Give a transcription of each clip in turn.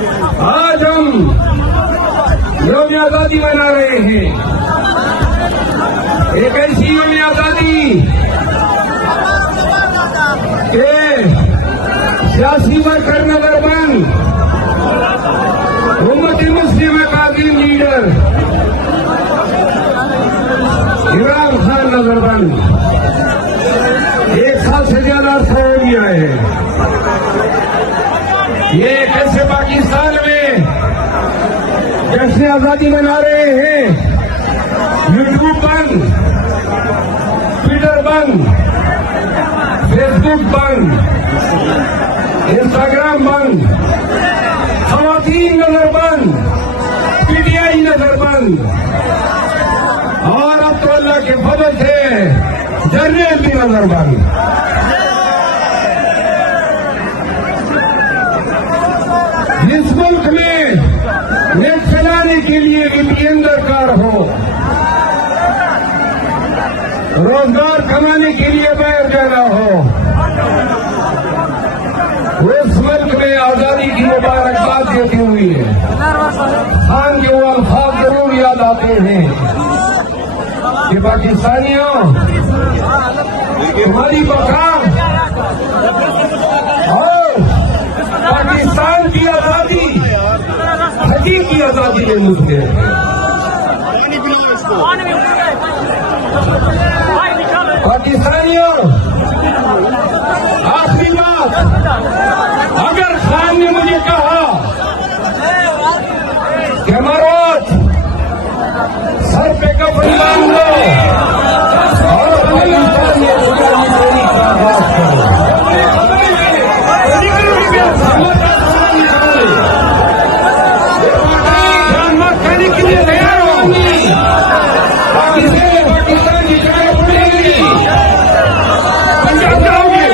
आज हम यौम आजादी मना रहे हैं। एक ऐसी यौम आजादी के सियासी वर्कर नजर बंद, उम्मत मुस्लिम का अजीम लीडर इमरान खान नजर बंद 1 साल से ज्यादा अर्सा हो गया है। ये कैसे पाकिस्तान में जैसे आजादी मना रहे हैं, यूट्यूब बंद, ट्विटर बंद, फेसबुक बंद, इंस्टाग्राम बंद, खवातीन नजर बंद, पीटीआई नजर बंद, और अब तो अल्लाह के फजल से जर्नल भी नजर बंद। जिस मुल्क में नेट चलाने के लिए VPN दरकार हो, रोजगार कमाने के लिए बाहर जाना हो, उस मुल्क में आजादी की मुबारकबाद देती हुई है खान के वो अल्फाज जरूर याद आते हैं कि पाकिस्तानियों, तुम्हारी बका और पाकिस्तान की आजादी हकीकी आजादी के मुद्दे हैं। पाकिस्तानियों, आखिरी बात, अगर खान ने मुझे कहा कि हमारा सर पे कपड़े बांध लो और पाकिस्तान में करने के लिए तैयार होंगी, पाकिस्तान की जान पड़ेगी, पंजाब जाओगे,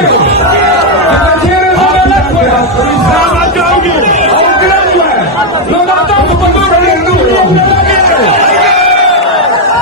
इस्लामाबाद जाओगे, और लोग आता को बंदो